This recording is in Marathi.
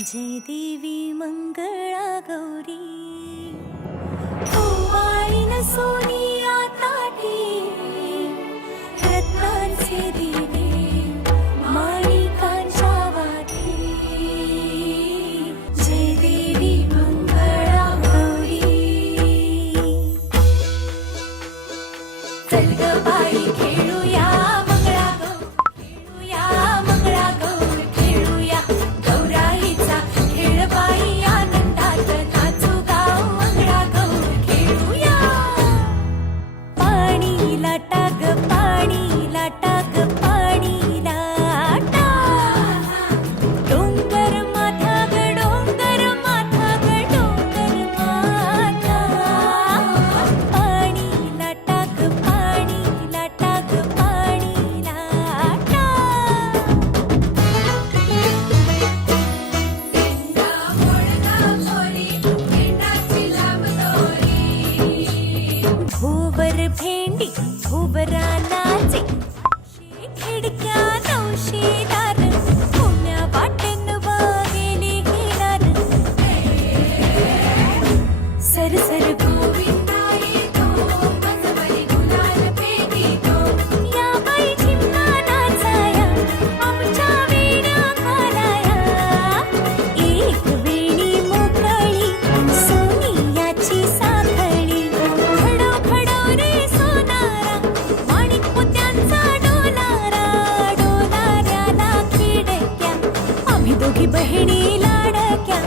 जय देवी मंगळा गौरी ओवाळीन सोनिया ताटी रत्नांचे दिवे माणिकांच्या वाटी जय देवी मंगळा गौरी चल ग बाई खेळूया भेंडी भुवरा नाचे खिडक्या नवशीदार पुण्या वाटेन गेली घेणार सरसर गोविंदा येतो बसवली गुलाल पेटीतो या बाई झिम्मा नाचाया आमच्या वेण्या घालाया एक वेणी मोकळी सोनियाची साखळी खडो खडो रे सोनारा माणिक मोत्यांचा डोलारा डोलाऱ्याला खिडक्या आम्ही दोघी बहिणी लाडक्या